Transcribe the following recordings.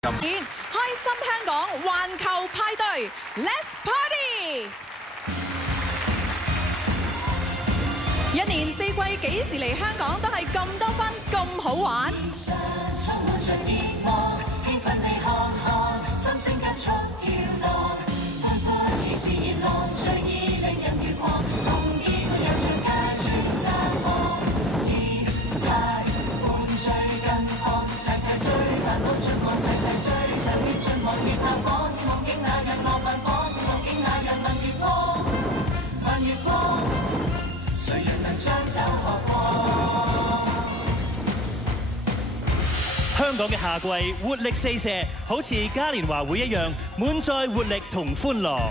開心香港環球派對 ，Let's Party！ 一年四季幾時嚟香港都係咁多分咁好玩。香港嘅夏季活力四射，好似嘉年華會一樣，滿載活力同歡樂。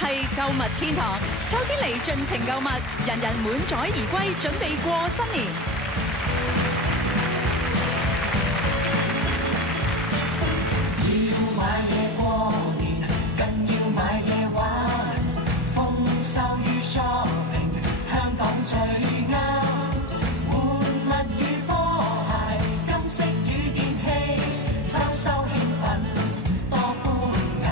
係購物天堂，秋天嚟盡情購物，人人滿載而歸，準備過新年。要買嘢過年，更要買嘢玩，豐收與 shopping， 香港最啱。玩物與波鞋，金飾與電器，周收興奮，多歡顏。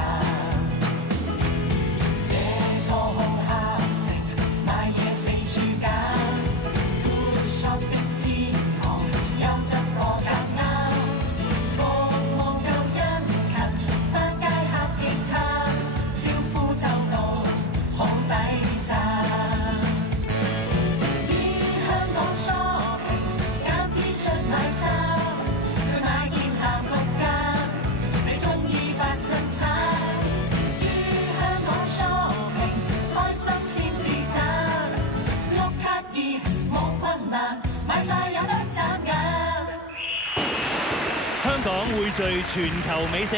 香港匯聚全球美食，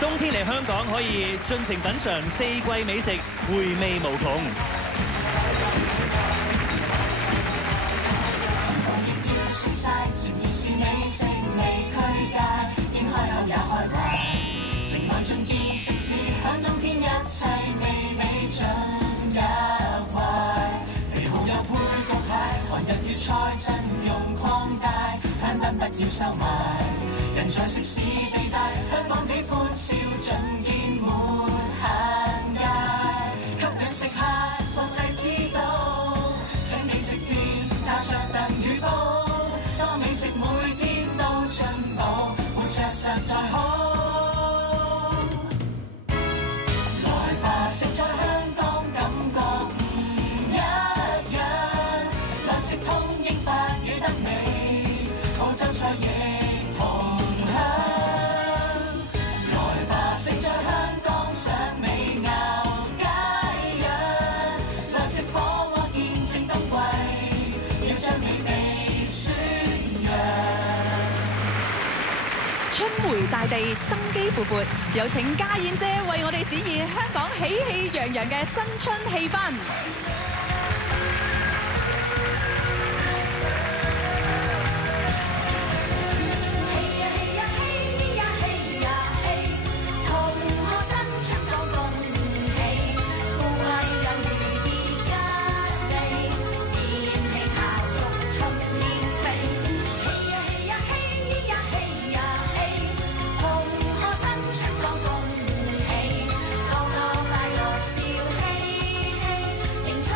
冬天嚟香港可以盡情品嚐四季美食，回味無窮。不要收埋，人才食肆地帶，香港幾歡笑，盡見沒限界，吸引食客國際知道，請你食遍炸灼燉魚糕，多美食每天都進步，活着實在好。來吧，食在香港感覺唔一樣，來食通英法語得美。澳洲菜亦同鄉，來吧，食在香港賞美餚佳釀，來食火鍋見證冬季，要將美味宣揚。春回大地，生機勃勃，有請家燕姐為我哋展現香港喜氣洋洋嘅新春氣氛。迎春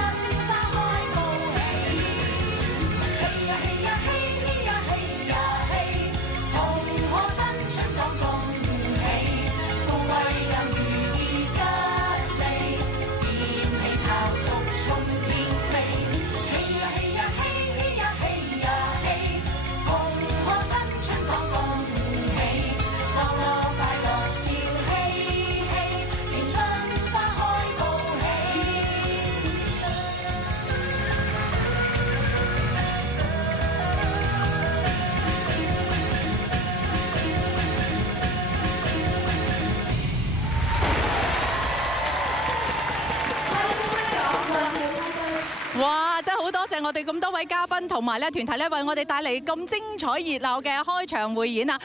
好多謝我哋咁多位嘉賓同埋咧團體咧，為我哋帶嚟咁精彩熱鬧嘅開場匯演啊！